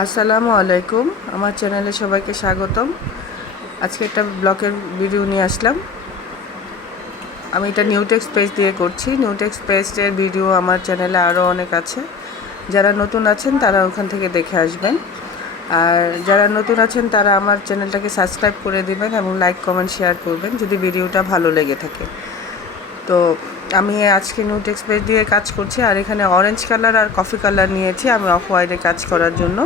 আসসালামু আলাইকুম। আমার চ্যানেলে সবাইকে স্বাগতম। আজকে একটা ব্লকের ভিডিও নিয়ে আসলাম। আমি এটা নিউটেক্স পেজ দিয়ে করছি। নিউটেক্স পেজের ভিডিও আমার চ্যানেলে আরও অনেক আছে। যারা নতুন আছেন, তারা ওখান থেকে দেখে আসবেন। আর যারা নতুন আছেন, তারা আমার চ্যানেলটাকে সাবস্ক্রাইব করে দিবেন এবং লাইক কমেন্ট শেয়ার করবেন যদি ভিডিওটা ভালো লেগে থাকে। তো আমি আজকে নিউ পেজ দিয়ে কাজ করছি আর এখানে অরেঞ্জ কালার আর কফি কালার নিয়েছি আমি অফ হোয়াইটে কাজ করার জন্য।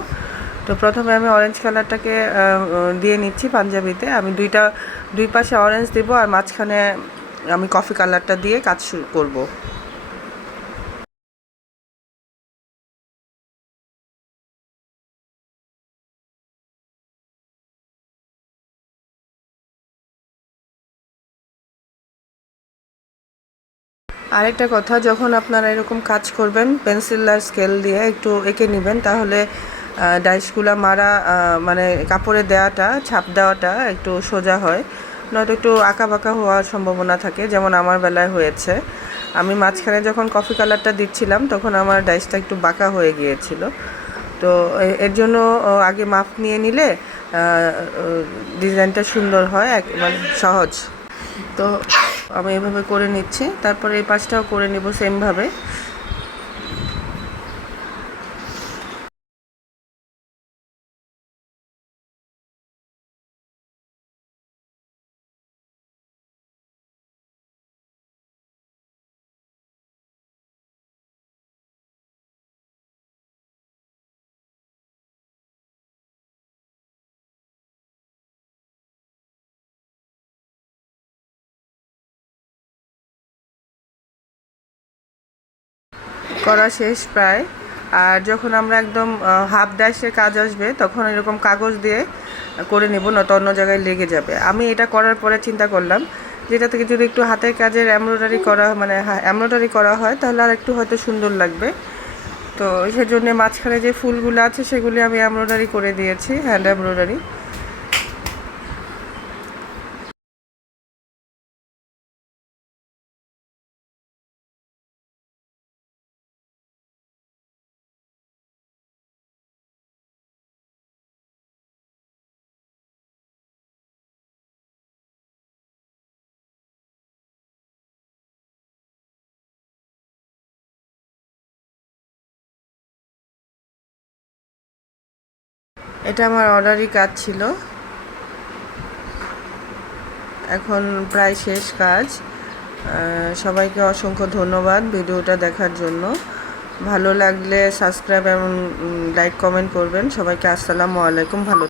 তো প্রথমে আমি অরেঞ্জ কালারটাকে দিয়ে নিচ্ছি পাঞ্জাবিতে। আমি দুইটা, দুই পাশে অরেঞ্জ দেবো আর মাঝখানে আমি কফি কালারটা দিয়ে কাজ শুরু করব। আরেকটা কথা, যখন আপনারা এরকম কাজ করবেন পেন্সিল আর স্কেল দিয়ে একটু এঁকে নেবেন, তাহলে ডাইসগুলো মারা মানে কাপড়ে দেওয়াটা, ছাপ দেওয়াটা একটু সোজা হয়। নয়তো একটু আঁকা বাঁকা হওয়ার সম্ভাবনা থাকে, যেমন আমার বেলায় হয়েছে। আমি মাঝখানে যখন কফি কালারটা দিচ্ছিলাম, তখন আমার ডাইসটা একটু বাঁকা হয়ে গিয়েছিল। তো এর জন্য আগে মাপ নিয়ে নিলে ডিজাইনটা সুন্দর হয়, এক মানে সহজ। তো আমি এভাবে করে নিচ্ছি। তারপরে এই পাশটাও করে নেব সেমভাবে করা শেষ প্রায়। আর যখন আমরা একদম হাফ ড্যাশের কাজ আসবে, তখন এরকম কাগজ দিয়ে করে নেব, নয়তো অন্য জায়গায় লেগে যাবে। আমি এটা করার পরে চিন্তা করলাম যেটা থেকে যদি একটু হাতের কাজের এমব্রয়ডারি করা মানে এমব্রয়ডারি করা হয়, তাহলে আর একটু হয়তো সুন্দর লাগবে। তো সেজন্য মাঝখানে যে ফুলগুলো আছে, সেগুলি আমি এমব্রয়ডারি করে দিয়েছি হ্যান্ড এমব্রয়ডারি এটা আমার অর্ডারই কাজ ছিল। এখন প্রায় শেষ কাজ। সবাইকে অসংখ্য ধন্যবাদ ভিডিওটা দেখার জন্য। ভালো লাগলে সাবস্ক্রাইব এবং লাইক কমেন্ট করবেন। সবাইকে আসসালামু আলাইকুম। ভালো